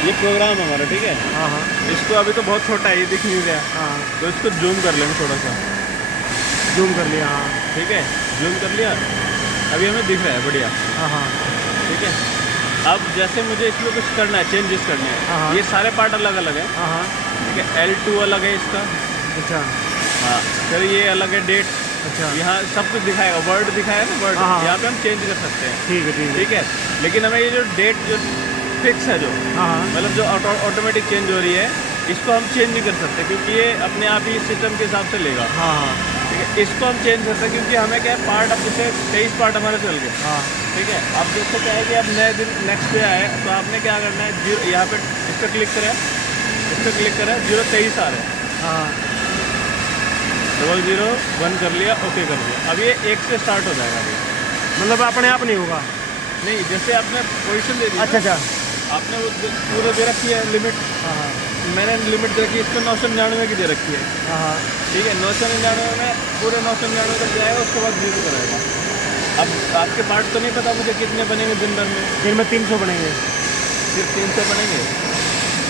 ये प्रोग्राम है हमारा, ठीक है। हाँ हाँ इसको अभी तो बहुत छोटा है, ये दिख नहीं रहा, हाँ। तो इसको जूम कर लेंगे थोड़ा सा। जूम कर लिया, हाँ। ठीक है, जूम कर लिया, अभी हमें दिख रहा है बढ़िया। हाँ हाँ ठीक है, अब जैसे मुझे इसमें कुछ करना है, चेंजेस करने हैं, हाँ। ये सारे पार्ट अलग अलग है। हाँ हाँ। ठीक है, L2 अलग है इसका। अच्छा हाँ, फिर ये अलग है डेट। अच्छा। यहाँ सब कुछ दिखाएगा, वर्ड दिखाया ना, वर्ड हाँ, हाँ। यहाँ पे हम चेंज कर सकते हैं। ठीक है ठीक है। ठीक है, लेकिन हमें ये जो डेट जो फिक्स है, जो हाँ हाँ मतलब जो ऑटोमेटिक चेंज हो रही है, इसको हम चेंज नहीं कर सकते क्योंकि ये अपने आप ही सिस्टम के हिसाब से लेगा। हाँ हाँ। ठीक है, इसको हम चेंज कर सकते हैं क्योंकि हमें क्या है, पार्ट अब जैसे 23 पार्ट हमारे चल गए। हाँ ठीक है, अब जैसे क्या है कि अब नए दिन नेक्स्ट डे आए, तो आपने क्या करना है, जीरो यहाँ पे इस पर क्लिक करें, इस पर क्लिक करें, 023 आ रहे हैं। हाँ। 001 कर लिया, ओके कर दिया। अब ये 1 से स्टार्ट हो जाएगा अभी। मतलब अपने आप नहीं होगा? नहीं, जैसे आपने पोजीशन दे दी। अच्छा अच्छा। आपने वो पूरे दे रखी है लिमिट। हाँ हाँ मैंने लिमिट दे रखी है, इसको 999 की दे रखी है। हाँ हाँ। ठीक है, 999 में पूरे 999 तक जाएगा, उसके बाद 0 करेगा। अब आपके पार्ट तो नहीं पता मुझे कितने बनेंगे दिन भर में। दिन में 300 बनेंगे। सिर्फ 300 बनेंगे,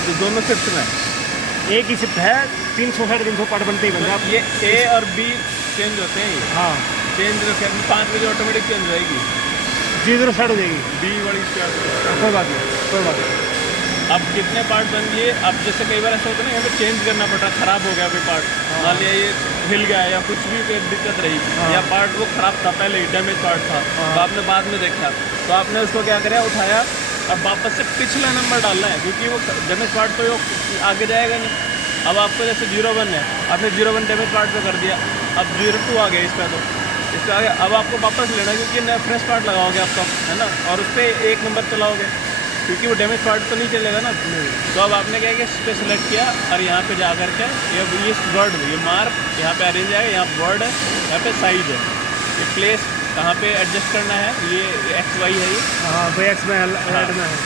तो दोनों शिफ्ट में एक ही शिफ्ट है, 300 350 पार्ट बनते ही बनते हैं। ये A और B चेंज होते हैं। ये हाँ। चेंज रखे, 5 बजे ऑटोमेटिक चेंज हो जाएगी, 0 स्टार्ट हो जाएगी। B वाली स्टार्ट। कोई बात नहीं, कोई बात नहीं। अब कितने पार्ट बन गए, अब जैसे कई बार ऐसा होता है ना, यहाँ पे चेंज करना पड़ रहा है, ख़राब हो गया कोई पार्ट, मान लिया ये हिल गया या कुछ भी कोई दिक्कत रही, या पार्ट वो ख़राब था पहले ही, डैमेज पार्ट था, तो आपने बाद में देखा, तो आपने उसको क्या करा, उठाया, अब वापस से पिछला नंबर डालना है क्योंकि वो डैमेज पार्ट तो आगे जाएगा नहीं। अब आपको जैसे 01 है, आपने 01 डैमेज पार्ट पे कर दिया, अब 02 आ गया इस पर, तो इसका आगे अब आपको वापस लेना क्योंकि नया फ्रेश पार्ट लगाओगे आपका, है ना, और उस पर 1 नंबर चलाओगे क्योंकि वो डैमेज पार्ट तो नहीं चलेगा ना। तो अब आपने क्या किया, इस पर सेलेक्ट किया और यहाँ पे जा कर के ये वर्ड, ये मार्क यहाँ पे अरेंज आएगा, यहाँ वर्ड है, यहाँ पे साइज है, ये प्लेस कहाँ पे एडजस्ट करना है, ये XY है ये। हाँ वो एक्स में ऐड में है।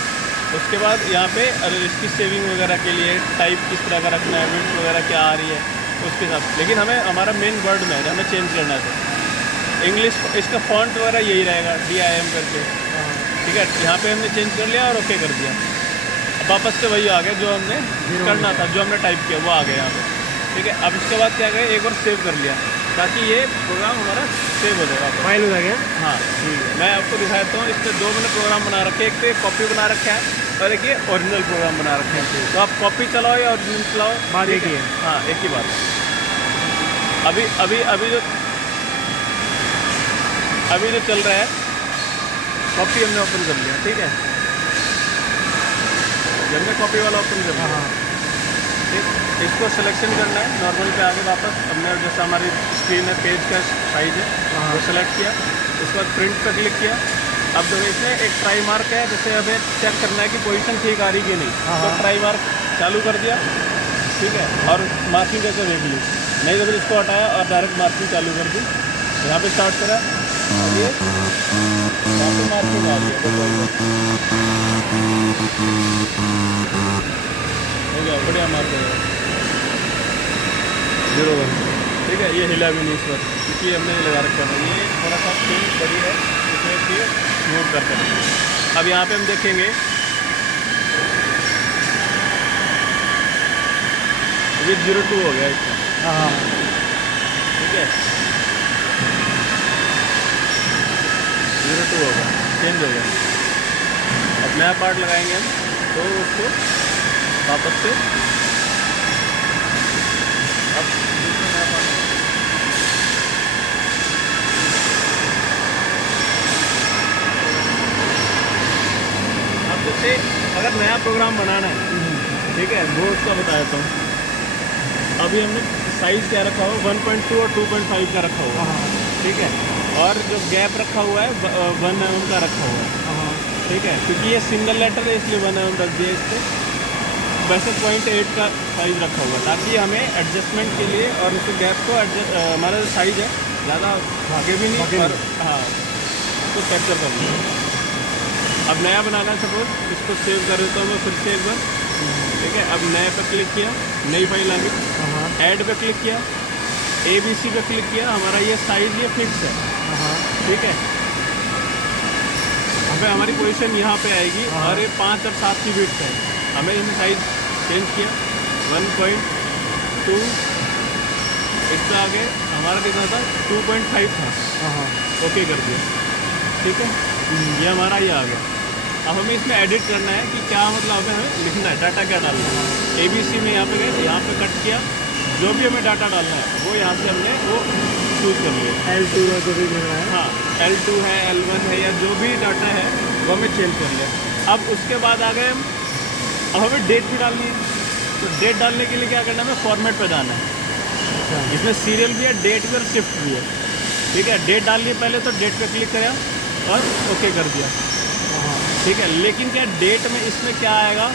उसके बाद यहाँ पे इसकी सेविंग वगैरह के लिए टाइप किस तरह का रखना है, विड्थ वगैरह क्या आ रही है उसके हिसाब से, लेकिन हमें हमारा मेन वर्ड में है, हमें चेंज करना है। तो इंग्लिश इसका फॉन्ट वगैरह यही रहेगा, DIM करके। ठीक है, यहाँ पे हमने चेंज कर लिया और ओके कर दिया। अब वापस से वही आ गया जो हमने करना था, जो हमने टाइप किया वो आ गया यहाँ पे। ठीक है, अब इसके बाद क्या गया, एक बार सेव कर लिया ताकि ये प्रोग्राम हमारा सेव हो जाएगा, फाइल हो जाएगा। हाँ ठीक है, मैं आपको दिखाता हूँ। इस पर 2 मैंने प्रोग्राम बना रखे हैं, एक तो एक कॉपी बना रखा है और एक ये ओरिजिनल प्रोग्राम बना रखे हैं। तो आप कॉपी चलाओ या ओरिजिनल चलाओ, बात एक ही है। हाँ एक ही बात है। अभी अभी अभी जो चल रहा है, कॉपी हमने ओपन कर लिया। ठीक है, हमने कॉपी वाला ओपन कर लिया। ठीक, इसको सिलेक्शन करना है, नॉर्मल पे आगे वापस हमने जैसा हमारी स्क्रीन है, पेज का साइज है वो सेलेक्ट किया, उसके बाद प्रिंट पर क्लिक किया। अब जो इसमें एक ट्राई मार्क है, जैसे हमें चेक करना है कि पोजीशन ठीक आ रही कि नहीं, तो ट्राई मार्क चालू कर दिया। ठीक है, और मार्किंग करके देख ली, नहीं तो फिर इसको हटाया और डायरेक्ट मार्किंग चालू कर दी। यहाँ पे स्टार्ट करा, अब ये यहाँ पे मार्किंग आ रही है, हो गया बढ़िया मार्क हो गया 01। ठीक है, ये हिला भी नहीं इस पर क्योंकि हमने ये लगा रखा था, ये थोड़ा सा पिन बड़ी है इसमें ये स्मूथ करके रखें। अब यहाँ पे हम देखेंगे ये 02 हो गया इसका। हाँ ठीक है, 02 हो गया, चेंज हो गया। अब नया पार्ट लगाएंगे हम, तो उसको वापस से अब नया पार्ट, अब जैसे अगर नया प्रोग्राम बनाना है, ठीक है, वो उसका बता देता हूँ। अभी हमने साइज़ क्या रखा हुआ, 1.2 और 2.5 का रखा हुआ है। ठीक है, और जो गैप रखा हुआ है 1 mm का रखा हुआ है। ठीक है, क्योंकि ये सिंगल लेटर है इसलिए 1 mm रख दिया इस पर। वैसे 0.8 का साइज़ रखा हुआ है ताकि हमें एडजस्टमेंट के लिए, और उस गैप को हमारा जो साइज़ है ज़्यादा आगे भी नहीं, और हाँ उसको कैप्चर कर लिया। अब नया बनाना है, सपोज इसको सेव कर देता हूँ मैं फिर से एक बार। ठीक है, अब नए पे क्लिक किया, नई फाइल आ गई, ऐड पे क्लिक किया, ABC पे क्लिक किया, हमारा ये साइज़ ये फिक्स है। ठीक है, अब हमारी पोजीशन यहाँ पे आएगी और ये 5 और 7 की बिट्स है। हमें इसमें साइज चेंज किया 1.2, इस पर आगे हमारा कितना था 2.5 था, हाँ ओके कर दिया, ठीक है। ये हमारा ये आ गया। अब हमें इसमें एडिट करना है कि क्या मतलब हमें लिखना है, डाटा क्या डालना है। ABC में यहाँ पे गए, यहाँ पे कट किया, जो भी हमें डाटा डालना है वो यहाँ से हमने वो चूज़ कर लिया। L2 का जो भी मिलना है, हाँ, L2 है, L1 है, या जो भी डाटा है वो हमें चेंज कर लिया। अब उसके बाद आ गए हम, अब हमें डेट भी डालनी है। तो डेट डालने के लिए क्या करना है, हमें फॉर्मेट पे जाना है। अच्छा इसमें सीरियल भी है, डेट भी और शिफ्ट भी है, ठीक है। डेट डाल लिए पहले, तो डेट पे क्लिक करा और ओके कर दिया, हाँ ठीक है। लेकिन क्या डेट में इसमें क्या आएगा,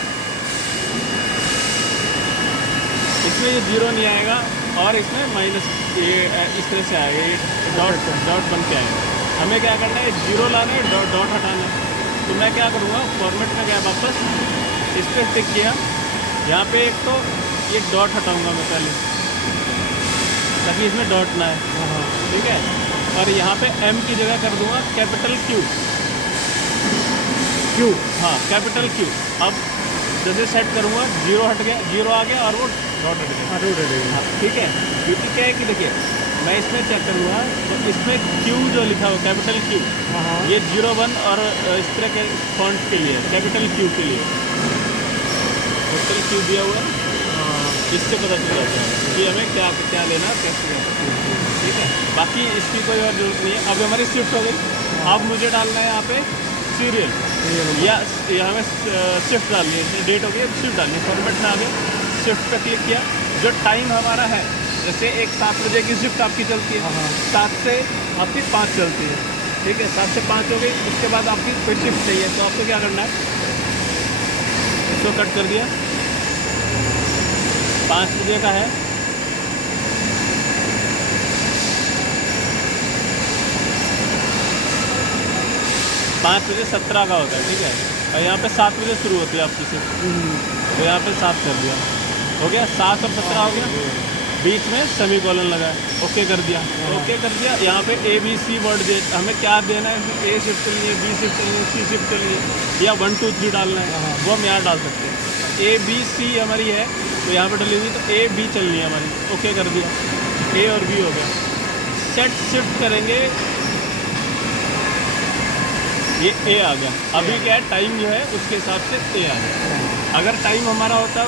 इसमें ये 0 नहीं आएगा और इसमें माइनस ये इस तरह से आएगा, ये डॉट बन के आएगा। हमें क्या करना है, 0 लाना है, डॉट हटाना है। तो मैं क्या करूँगा, फॉर्मेट में गया वापस, इस पर टिक किया, यहाँ पे एक तो ये डॉट हटाऊँगा मैं पहले, ताकि इसमें डॉट ना है, हाँ ठीक है। और यहाँ पे M की जगह कर दूँगा कैपिटल Q, क्यों, हाँ कैपिटल Q। अब जैसे सेट करूँगा 0 हट गया, 0 आ गया और वो डॉट हट गया, हाँ रोड है, हाँ, ठीक है। क्योंकि क्या है कि देखिए मैं इसमें चेक करूँगा तो इसमें Q जो लिखा हुआ कैपिटल Q, हाँ ये 01 और इस तरह के फॉन्ट के लिए, कैपिटल Q के लिए कैपिटल Q दिया हुआ है। इससे पता चल जाता है कि हमें क्या क्या लेना है, कैसे लेना, ठीक है। बाकी इसकी कोई और जरूरत नहीं है। अब हमारी शिफ्ट हो गई, अब मुझे डालना है यहाँ पे सीरियल या हमें शिफ्ट डालनी है, डेट हो गई, शिफ्ट डालनी है। फॉर्मेट में आ गया, शिफ्ट पे क्लिक किया, जो टाइम हमारा है, जैसे एक 7 बजे की शिफ्ट आपकी चलती है, 7 से आपकी 5 चलती है, ठीक है। 7 से 5 हो गई, उसके बाद आपकी कोई शिफ्ट चाहिए, तो आपको क्या करना है, इसको कट कर दिया, 5 बजे का है, पाँच बजे 17 का होता है, ठीक है। और यहाँ पे 7 बजे शुरू होती है आपकी शिफ्ट, तो यहाँ पे 7 कर दिया, हो गया 7 और 17 हो गया, बीच में सेमी कॉलन लगा है, ओके कर दिया, ओके कर दिया। यहाँ पे ABC वर्ड दे, हमें क्या देना है, A शिफ्ट चलनी है, B शिफ्ट चलनी है, C शिफ्ट चलनी है, या 1 2 3 डालना है, वो हम यहाँ डाल सकते हैं। ABC हमारी है तो यहाँ पे डली हुई, तो AB चलनी है हमारी, ओके कर दिया, A और B हो गया। सेट शिफ्ट करेंगे, ये A आ गया। अभी क्या है, टाइम जो है उसके हिसाब से A आ गया। अगर टाइम हमारा होता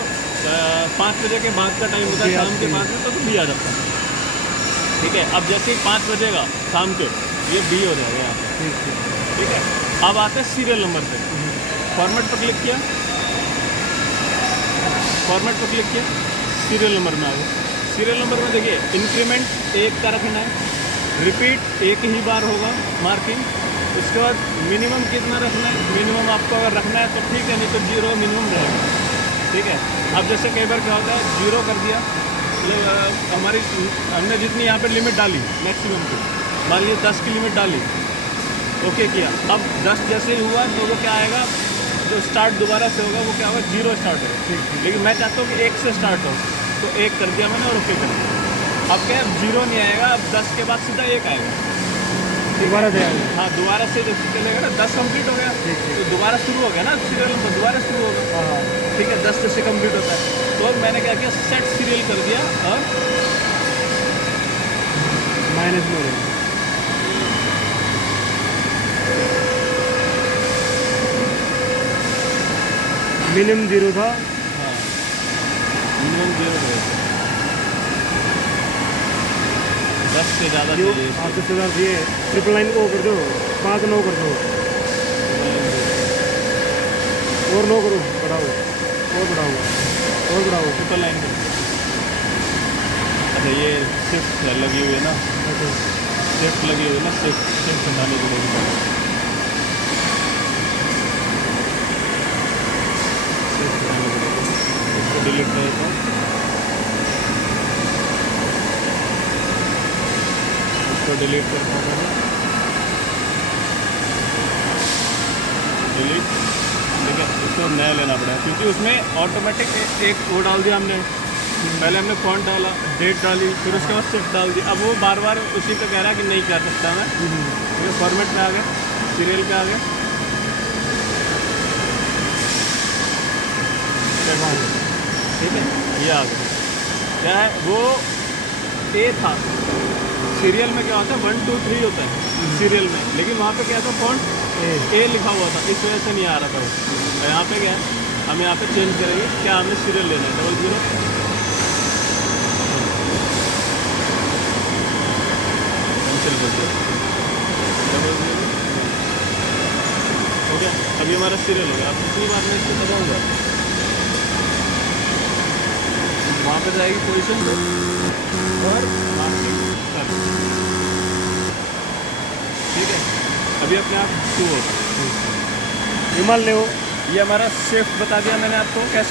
5 बजे के बाद का टाइम होता है शाम के 5 बजे, तो B आ जाता, ठीक है। अब जैसे ही 5 बजेगा शाम के, ये B हो जाएगा यहाँ पे, ठीक है। अब आते हैं सीरियल नंबर पे, फॉर्मेट पर क्लिक किया, फॉर्मेट पर क्लिक किया, सीरियल नंबर में आ गया। सीरियल नंबर में देखिए इंक्रीमेंट 1 का रखना है, रिपीट 1 ही बार होगा मार्किंग, उसके बाद मिनिमम कितना रखना है, मिनिमम आपको अगर रखना है तो ठीक है, नहीं तो 0 मिनिमम रहेगा, ठीक है। अब जैसे कई बार क्या होता है, 0 कर दिया, मतलब हमारी हमने जितनी यहाँ पे लिमिट डाली मैक्सिमम की, मान लीजिए 10 की लिमिट डाली, ओके किया। अब 10 जैसे ही हुआ तो वो क्या आएगा, जो स्टार्ट दोबारा से होगा वो क्या होगा, 0 स्टार्ट होगा, लेकिन मैं चाहता हूँ कि 1 से स्टार्ट हो, तो 1 कर दिया मैंने और ओके कर दिया। अब क्या है, 0 नहीं आएगा, अब 10 के बाद सीधा 1 आएगा, दोबारा से आएगा, हाँ दोबारा से जब चलेगा ना, 10 कंप्लीट हो गया तो दोबारा शुरू हो गया ना, सीरियल नंबर दोबारा शुरू होगा, ठीक है। 10 से कंप्लीट होता है, तो अब मैंने क्या किया, सेट सीरियल कर दिया और माइनस में हो जाएगा। मिनिमम 0 था, हाँ मिनिमम 0 रहेगा, 10 से ज़्यादा जो चाहिए, आप 10,000 दिए, 999 को कर दो, 5 9 कर दो, और 9 करो, बढ़ाओ और बढ़ाओ और बढ़ाओ। 999 कर। अच्छा ये शिफ्ट लगी हुई है ना, अच्छा शिफ्ट लगी हुई है ना, शिफ्ट हटाने के लिए इसको डिलीट कर देता हूँ, इसको डिलीट करता हूँ मैं, डिलीट, ठीक है। इसको नया लेना पड़ेगा क्योंकि उसमें ऑटोमेटिक एक वो डाल दिया हमने, पहले हमने फॉन्ट डाला, डेट डाली, फिर उसके बाद शिफ्ट डाल दी। अब वो बार बार उसी पे कह रहा है कि नहीं कर सकता मैं, ये फॉर्मेट में आ गया, सीरियल पे आ गया, ठीक है, ये आ गया। क्या है वो ए था, सीरियल में क्या होता है 1 2 3 होता है सीरियल में, लेकिन वहाँ पे क्या था फॉन्ट ए लिखा हुआ था, इस वजह से नहीं आ रहा था वो। तो यहाँ पे क्या है, हम यहाँ पे चेंज करेंगे, क्या हमें सीरियल लेना है 00 कैंसिल कर दिया 00 हो गया। अभी हमारा सीरियल हो गया। अब कितनी बार मैं इसको दबाऊँगा, वहाँ पे जाएगी पोजीशन और मार्किंग कर, ठीक है। अभी अपने आप 2 होगा। विमल ले वो ये हमारा शिफ्ट बता दिया मैंने आपको कैसे